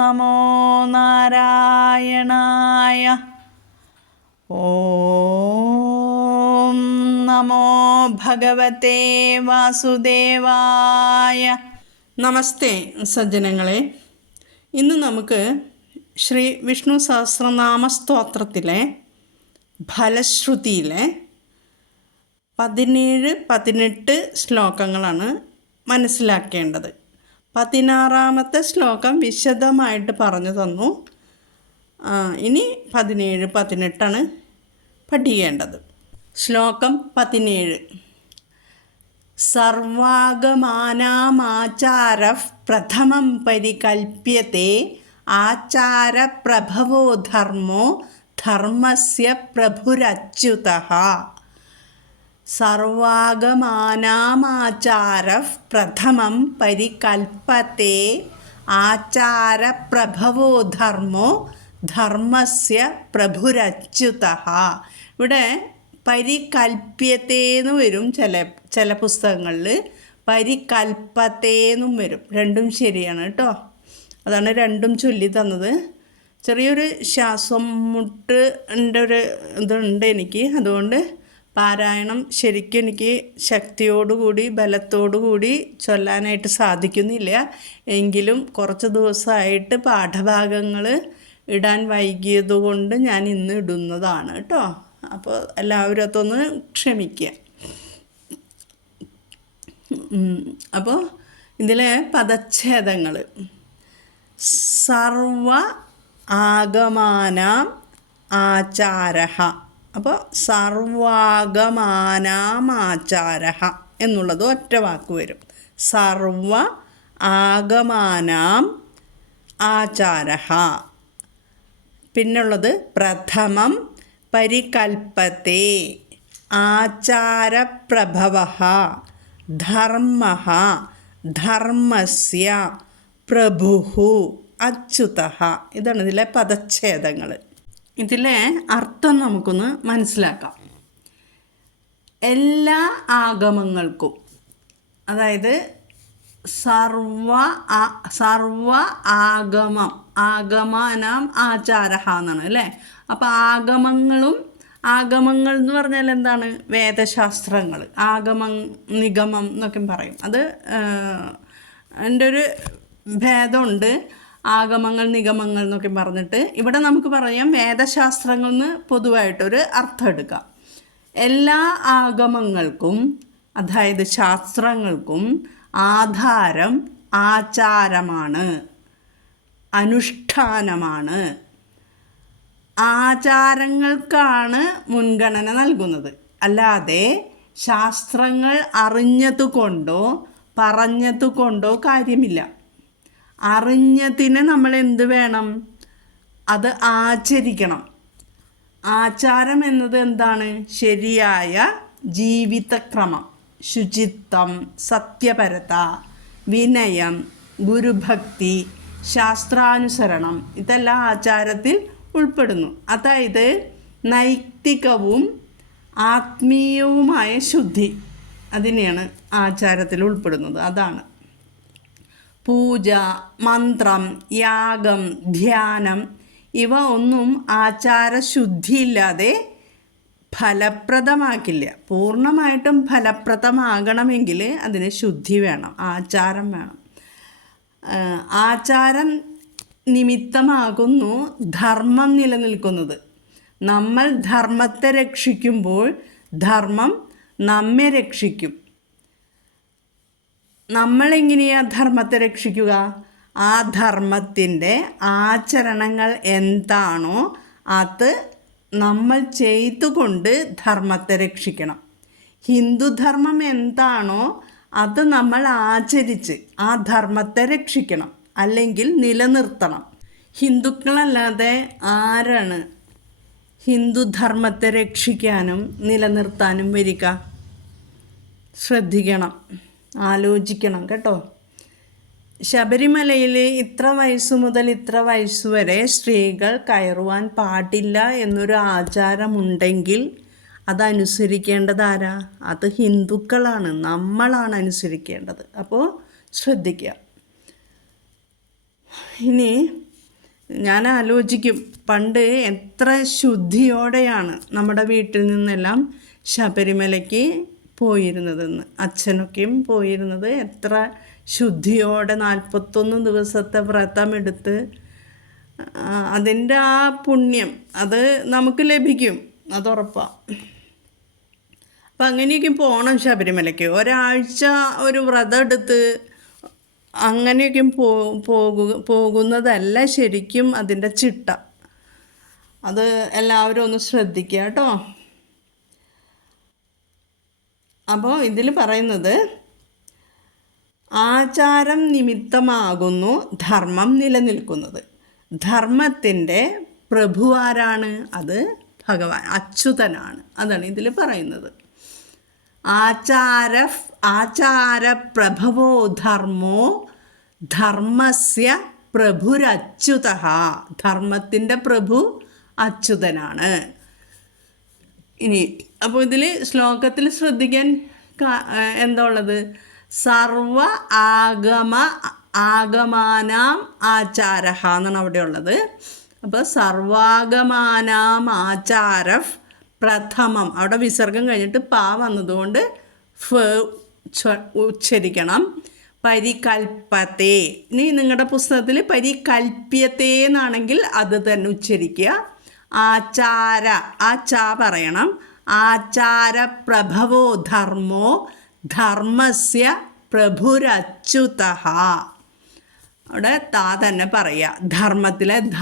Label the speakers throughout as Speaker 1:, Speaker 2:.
Speaker 1: നമോ നാരായണായ. ഓം നമോ ഭഗവതേ വാസുദേവായ. നമസ്തേ സജ്ജനങ്ങളെ. ഇന്ന് നമുക്ക് ശ്രീ വിഷ്ണു സഹസ്രനാമ സ്തോത്രത്തിലെ ഫലശ്രുതിയിലെ പതിനേഴ് പതിനെട്ട് ശ്ലോകങ്ങളാണ് മനസ്സിലാക്കേണ്ടത്. പതിനാറാമത്തെ ശ്ലോകം വിശദമായിട്ട് പറഞ്ഞു തന്നു. ഇനി പതിനേഴ് പതിനെട്ടാണ് പഠിക്കേണ്ടത് ശ്ലോകം പതിനേഴ്. സർവാഗമാനാമാചാര പ്രഥമം പരികൽപ്യത്തെ ആചാരപ്രഭവോ ധർമ്മോ ധർമ്മസ്യ പ്രഭുരച്യുതഃ. സർവാഗമാനാമാചാര പ്രഥമം പരികൽപ്പത്തെ ആചാരപ്രഭവോ ധർമ്മോ ധർമ്മസ്യ പ്രഭുരച്യുത. ഇവിടെ പരികൽപ്യത്തേന്ന് വരും ചില ചില പുസ്തകങ്ങളിൽ പരികൽപ്പത്തേന്നും വരും. രണ്ടും ശരിയാണ് കേട്ടോ. അതാണ് രണ്ടും ചൊല്ലി തന്നത്. ചെറിയൊരു ശ്വാസം മുട്ട് എന്റെ ഒരു ഇതുണ്ട് എനിക്ക്. അതുകൊണ്ട് പാരായണം ശരിക്കും എനിക്ക് ശക്തിയോടുകൂടി ബലത്തോടുകൂടി ചൊല്ലാനായിട്ട് സാധിക്കുന്നില്ല. എങ്കിലും കുറച്ച് ദിവസമായിട്ട് പാഠഭാഗങ്ങൾ ഇടാൻ വൈകിയതുകൊണ്ട് ഞാൻ ഇന്ന് ഇടുന്നതാണ് കേട്ടോ. അപ്പോൾ എല്ലാവരും അതൊന്ന് ക്ഷമിക്കുക. അപ്പോൾ ഇതിലെ പദച്ഛേദങ്ങൾ. സർവ ആഗമാനാം ആചാര അപ്പോൾ സർവാഗമാനാമാചാര എന്നുള്ളത് ഒറ്റ വാക്ക് വരും. സർവ ആഗമാനാം ആചാര പിന്നുള്ളത് പ്രഥമം പരികൽപ്പത്തെ ആചാരപ്രഭവ ധർമ്മ ധർമ്മസ്യ പ്രഭു അച്യുത ഇതാണ് ഇതിലെ പദച്ഛേദങ്ങൾ ഇതിലെ അർത്ഥം നമുക്കൊന്ന് മനസ്സിലാക്കാം. എല്ലാ ആഗമങ്ങൾക്കും അതായത് സർവ സർവ ആഗമം ആഗമാനാം ആചാര എന്നാണ് അല്ലേ? അപ്പോൾ ആഗമങ്ങളും ആഗമങ്ങൾ എന്ന് പറഞ്ഞാൽ എന്താണ്? വേദശാസ്ത്രങ്ങൾ ആഗമം നിഗമം എന്നൊക്കെ പറയും. അത് എന്റെ ഒരു ഭേദമുണ്ട്. ആഗമങ്ങൾ നിഗമങ്ങൾ എന്നൊക്കെ പറഞ്ഞിട്ട് ഇവിടെ നമുക്ക് പറയാം വേദശാസ്ത്രങ്ങൾ എന്ന് പൊതുവായിട്ടൊരു അർത്ഥം എടുക്കാം എല്ലാ ആഗമങ്ങൾക്കും അതായത് ശാസ്ത്രങ്ങൾക്കും ആധാരം ആചാരമാണ് അനുഷ്ഠാനമാണ്. ആചാരങ്ങൾക്കാണ് മുൻഗണന നൽകുന്നത്. അല്ലാതെ ശാസ്ത്രങ്ങൾ അറിഞ്ഞതുകൊണ്ടോ പറഞ്ഞതുകൊണ്ടോ കാര്യമില്ല. അറിഞ്ഞതിന് നമ്മൾ എന്ത് വേണം? അത് ആചരിക്കണം. ആചാരം എന്നത് എന്താണ്? ശരിയായ ജീവിതക്രമം. ശുചിത്വം സത്യപരത വിനയം ഗുരുഭക്തി ശാസ്ത്രാനുസരണം ഇതെല്ലാം ആചാരത്തിൽ ഉൾപ്പെടുന്നു. അതായത് നൈതികവും ആത്മീയവുമായ ശുദ്ധി അതിനെയാണ് ആചാരത്തിൽ ഉൾപ്പെടുന്നത്. അതാണ്. പൂജ മന്ത്രം യാഗം ധ്യാനം ഇവ ഒന്നും ആചാരശുദ്ധിയില്ലാതെ ഫലപ്രദമാക്കില്ല. പൂർണമായിട്ടും ഫലപ്രദമാകണമെങ്കിൽ അതിന് ശുദ്ധി വേണം ആചാരം വേണം. ആചാരം നിമിത്തമാകുന്നു ധർമ്മം നിലനിൽക്കുന്നത്. നമ്മൾ ധർമ്മത്തെ രക്ഷിക്കുമ്പോൾ ധർമ്മം നമ്മെ രക്ഷിക്കും. നമ്മളെങ്ങനെയാ ധർമ്മത്തെ രക്ഷിക്കുക? ആ ധർമ്മത്തിന്റെ ആചരണങ്ങൾ എന്താണോ അത് നമ്മൾ ചെയ്തുകൊണ്ട് ധർമ്മത്തെ രക്ഷിക്കണം. ഹിന്ദുധർമ്മം എന്താണോ അത് നമ്മൾ ആചരിച്ച് ആ ധർമ്മത്തെ രക്ഷിക്കണം അല്ലെങ്കിൽ നിലനിർത്തണം. ഹിന്ദുക്കളല്ലാതെ ആരാണ് ഹിന്ദുധർമ്മത്തെ രക്ഷിക്കാനും നിലനിർത്താനും വരിക? ശ്രദ്ധിക്കണം. ആലോചിക്കണം കേട്ടോ. ശബരിമലയിൽ ഇത്ര വയസ്സു മുതൽ ഇത്ര വയസ്സ് വരെ സ്ത്രീകൾ കയറുവാൻ പാടില്ല എന്നൊരു ആചാരമുണ്ടെങ്കിൽ അതനുസരിക്കേണ്ടത് ആരാ? അത് ഹിന്ദുക്കളാണ്. നമ്മളാണ് അനുസരിക്കേണ്ടത്. അപ്പോൾ ശ്രദ്ധിക്കുക ഇനി ഞാൻ ആലോചിക്കും. പണ്ട് എത്ര ശുദ്ധിയോടെയാണ് നമ്മുടെ വീട്ടിൽ നിന്നെല്ലാം ശബരിമലയ്ക്ക് പോയിരുന്നതെന്ന്. അച്ഛനൊക്കെയും പോയിരുന്നത് എത്ര ശുദ്ധിയോടെ നാൽപ്പത്തൊന്ന് ദിവസത്തെ വ്രതം എടുത്ത് അതിന്റെ ആ പുണ്യം അത് നമുക്ക് ലഭിക്കും. അത് ഉറപ്പാണ് അപ്പം അങ്ങനെയൊക്കെ പോകണം ശബരിമലയ്ക്ക്. ഒരാഴ്ച ഒരു വ്രതം എടുത്ത് അങ്ങനെയൊക്കെ പോ പോകുക പോകുന്നതല്ല ശരിക്കും അതിന്റെ ചിട്ട. അത് എല്ലാവരും ഒന്ന് ശ്രദ്ധിക്കുക കേട്ടോ. അപ്പോൾ ഇതിൽ പറയുന്നത് ആചാരം നിമിത്തമാകുന്നു ധർമ്മം നിലനിൽക്കുന്നത്. ധർമ്മത്തിന്റെ പ്രഭു ആരാണ്? അത് ഭഗവാൻ അച്യുതനാണ്. അതാണ് ഇതിൽ പറയുന്നത്. ആചാര ആചാരപ്രഭവോ ധർമ്മോ ധർമ്മസ്യ പ്രഭുരച്യുത. ധർമ്മത്തിന്റെ പ്രഭു അച്യുതനാണ്. ഇനി അപ്പോൾ ഇതിൽ ശ്ലോകത്തിൽ ശ്രദ്ധിക്കാൻ എന്താ ഉള്ളത്? സർവ ആഗമ ആഗമാനാം ആചാര എന്നാണ് അവിടെ ഉള്ളത്. അപ്പോൾ സർവാഗമാനാം ആചാര പ്രഥമം. അവിടെ വിസർഗം കഴിഞ്ഞിട്ട് പാ വന്നതുകൊണ്ട് ഫ ഉച്ചരിക്കണം. പരികൽപ്പത്തെ. ഇനി നിങ്ങളുടെ പുസ്തകത്തിൽ പരികൽപ്യത്തെ എന്നാണെങ്കിൽ അത് തന്നെ ഉച്ചരിക്കുക. ആചാര ആ ച പറയണം. ആചാര പ്രഭവോ ധർമ്മോ ധർമ്മസ്യ പ്രഭുരച്യുത. അവിടെ താ തന്നെ പറയുക ധർമ്മത്തിലെ ധ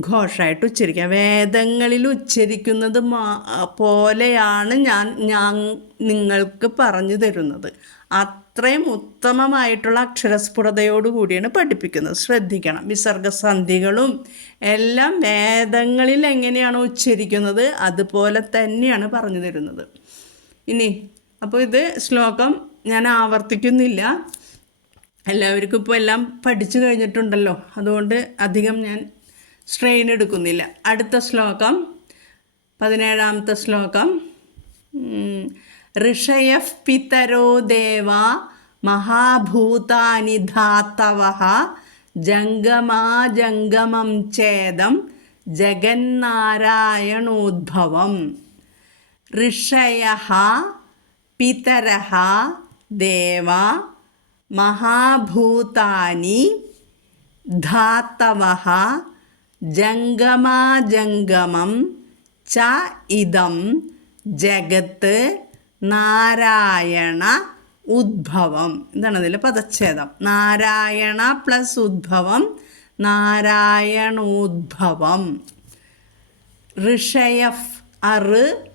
Speaker 1: ഘോഷമായിട്ട് ഉച്ചരിക്കാം. വേദങ്ങളിൽ ഉച്ചരിക്കുന്നത് മാ- പോലെയാണ് ഞാൻ ഞാൻ നിങ്ങൾക്ക് പറഞ്ഞു തരുന്നത്. അത്രയും ഉത്തമമായിട്ടുള്ള അക്ഷരസ്ഫുടതയോടു കൂടിയാണ് പഠിപ്പിക്കുന്നത്. ശ്രദ്ധിക്കണം. വിസർഗസന്ധികളും എല്ലാം വേദങ്ങളിൽ എങ്ങനെയാണോ ഉച്ചരിക്കുന്നത് അതുപോലെ തന്നെയാണ് പറഞ്ഞു തരുന്നത്. ഇനി അപ്പോൾ ഇത് ശ്ലോകം ഞാൻ ആവർത്തിക്കുന്നില്ല. എല്ലാവർക്കും ഇപ്പോൾ എല്ലാം പഠിച്ചു കഴിഞ്ഞിട്ടുണ്ടല്ലോ. അതുകൊണ്ട് അധികം ഞാൻ സ്ട്രെയിൻ എടുക്കുന്നില്ല. അടുത്ത ശ്ലോകം പതിനേഴാമത്തെ ശ്ലോകം. ഋഷയഃ പിതരോ ദേവ മഹാഭൂതാനി ധാത്തവ ജംഗമാജംഗമം ചേദം ജഗന്നാരായണോദ്ഭവം. ഋഷയ പിതര ദേവ മഹാഭൂതാനി ധാത്തവ ജംഗമാജംഗമം ച ഇതം ജഗത്ത് നാരായണ ഉദ്ഭവം. എന്താണ് അതിലെ പദച്ഛേദം. നാരായണ പ്ലസ് ഉദ്ഭവം നാരായണോദ്ഭവം. ഋഷയഫ് അറ്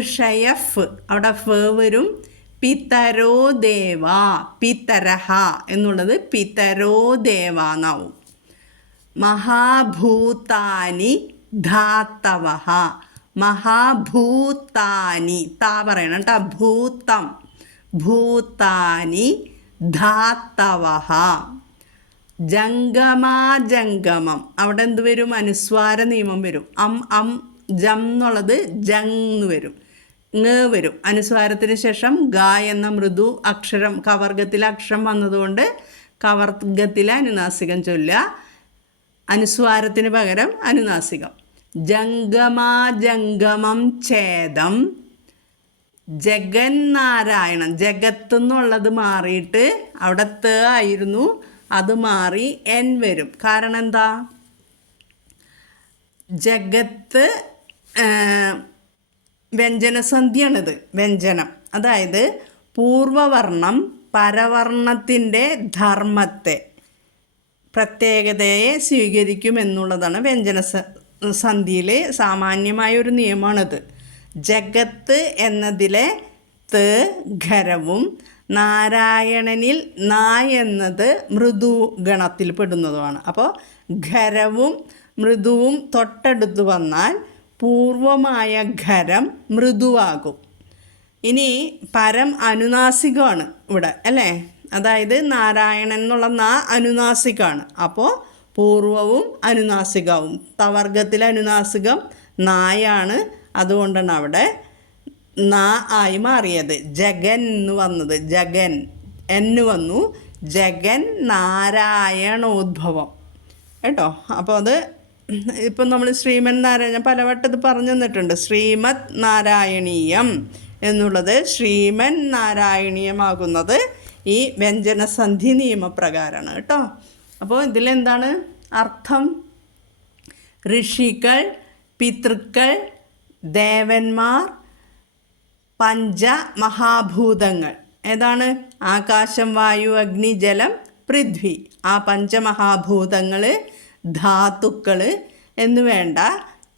Speaker 1: ഋഷയഫ്. അവിടെ ഫ് വരും. പിതരോ ദേവ പിതരഹ എന്നുള്ളത് പിതരോ ദേവ എന്നാവും. മഹാഭൂതാനി ധാത്തവ മഹാഭൂതാനി താ പറയണം കേട്ടോ ഭൂതം. ഭൂതാനി ധാത്തവ ജംഗമാജംഗമം. അവിടെ എന്ത് വരും? അനുസ്വാര നിയമം വരും. അം അം ജം എന്നുള്ളത് ജങ് വരും. ങ് വരും. അനുസ്വാരത്തിന് ശേഷം ഗ എന്ന മൃദു അക്ഷരം കവർഗത്തിലെ അക്ഷരം വന്നതുകൊണ്ട് കവർഗത്തിലെ അനുനാസികം ചൊല്ലുക. അനുസ്വാരത്തിന് പകരം അനുനാസികം. ജംഗമാജംഗമം ഛേദം. ജഗന്നാരായണം ജഗത്ത് എന്നുള്ളത് മാറിയിട്ട് അവിടെ ത ആയിരുന്നു അത് മാറി എൻ വരും. കാരണം എന്താ ജഗത്ത് വ്യഞ്ജനസന്ധിയാണിത് വ്യഞ്ജനം. അതായത് പൂർവവർണം പരവർണത്തിന്റെ ധർമ്മത്തെ. പ്രത്യേകതയെ സ്വീകരിക്കും എന്നുള്ളതാണ് വ്യഞ്ജന സന്ധിയിലെ സാമാന്യമായ ഒരു നിയമമാണിത്. ജഗത്ത് എന്നതിലെ ത് ഖരവും നാരായണനിൽ ന എന്നത് മൃദു ഗണത്തിൽ പെടുന്നതുമാണ്. അപ്പോൾ ഖരവും മൃദുവും തൊട്ടടുത്ത് വന്നാൽ പൂർവമായ ഖരം മൃദുവാകും. ഇനി പരം അനുനാസികമാണ് ഇവിടെ അല്ലേ? അതായത് നാരായണൻ എന്നുള്ള നാ അനുനാസികാണ്. അപ്പോൾ പൂർവവും അനുനാസികവും. തവർഗത്തിലെ അനുനാസികം നായാണ്. അതുകൊണ്ടാണ് അവിടെ നാ ആയി മാറിയത്. ജഗൻ എന്ന് വന്നത്. ജഗൻ. എന്ന് വന്നു. ജഗൻ നാരായണോദ്ഭവം. കേട്ടോ? അപ്പോൾ അത് ഇപ്പം നമ്മൾ ശ്രീമൻ നാരായണ പലവട്ടം ഇത് പറഞ്ഞു തന്നിട്ടുണ്ട്. ശ്രീമത് നാരായണീയം എന്നുള്ളത് ശ്രീമൻ നാരായണീയമാകുന്നത് ഈ വ്യഞ്ജനസന്ധി നിയമപ്രകാരമാണ് കേട്ടോ. അപ്പോൾ ഇതിലെന്താണ്? അർത്ഥം ഋഷികൾ പിതൃക്കൾ ദേവന്മാർ പഞ്ച മഹാഭൂതങ്ങൾ ഏതാണ്? ആകാശം വായു അഗ്നി ജലം പൃഥ്വി. ആ പഞ്ചമഹാഭൂതങ്ങൾ ധാതുക്കൾ എന്നുവേണ്ട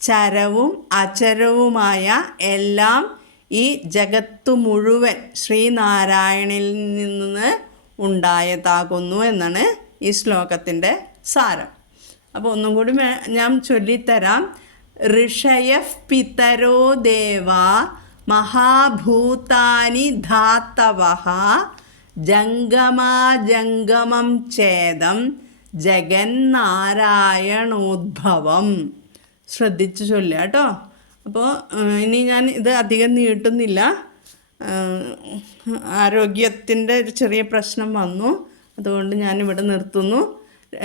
Speaker 1: ചരവും അചരവുമായ എല്ലാം ഈ ജഗത്തു മുഴുവൻ ശ്രീനാരായണിൽ നിന്ന് ഉണ്ടായതാകുന്നു എന്നാണ് ഈ ശ്ലോകത്തിന്റെ സാരം. അപ്പോൾ ഒന്നും കൂടി ഞാൻ ചൊല്ലിത്തരാം. ഋഷയ പിതരോ ദേവ മഹാഭൂതാനി ധാത്തവ ജംഗമാജംഗമം ഛേദം ജഗന്നാരായണോദ്ഭവം. ശ്രദ്ധിച്ചു ചൊല്ലുക കേട്ടോ. അപ്പോൾ ഇനി ഞാൻ ഇത് അധികം നീട്ടുന്നില്ല. ആരോഗ്യത്തിന്റെ ഒരു ചെറിയ പ്രശ്നം വന്നു. അതുകൊണ്ട് ഞാനിവിടെ നിർത്തുന്നു.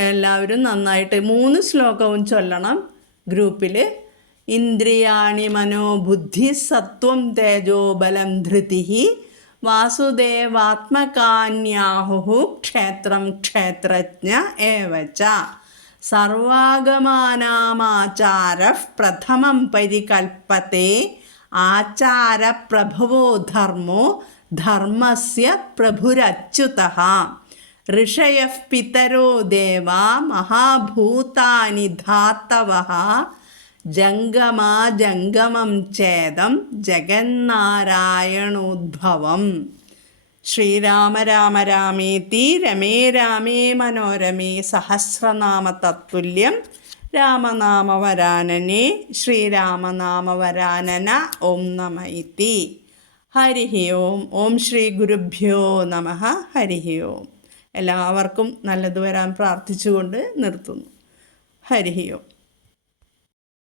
Speaker 1: എല്ലാവരും നന്നായിട്ട് മൂന്ന് ശ്ലോകവും ചൊല്ലണം ഗ്രൂപ്പിൽ. ഇന്ദ്രിയാണി മനോബുദ്ധി സത്വം തേജോ ബലം ധൃതി വാസുദേവാത്മകാന്യാഹു ക്ഷേത്രം ക്ഷേത്രജ്ഞ ഏവച്ച സർവാഗമാനാമാചാര പ്രഥമം പരികൽപ്പത്തെ ആചാരപ്രഭവോ ധർമ്മോ ധർമ്മസ്യ പ്രഭുരച്യുത. ഋഷയ പിതരോ ദേവ മഹാഭൂതാനി ധാത്തവ. ജംഗമാജംഗമം ചേതം ജഗന്നാരായണോദ്ഭവം. ശ്രീരാമ രാമ രാമേതി രമേ രാമേ മനോരമേ സഹസ്രനാമ തത്തുല്യം രാമനാമവരാനനെ ശ്രീരാമനാമവരാനന ഓം നമ ഇതി. ഹരി ഓം. ഓം ശ്രീ ഗുരുഭ്യോ നമ. ഹരി ഓം. എല്ലാവർക്കും നല്ലത് വരാൻ പ്രാർത്ഥിച്ചുകൊണ്ട് നിർത്തുന്നു. ഹരി ഓം.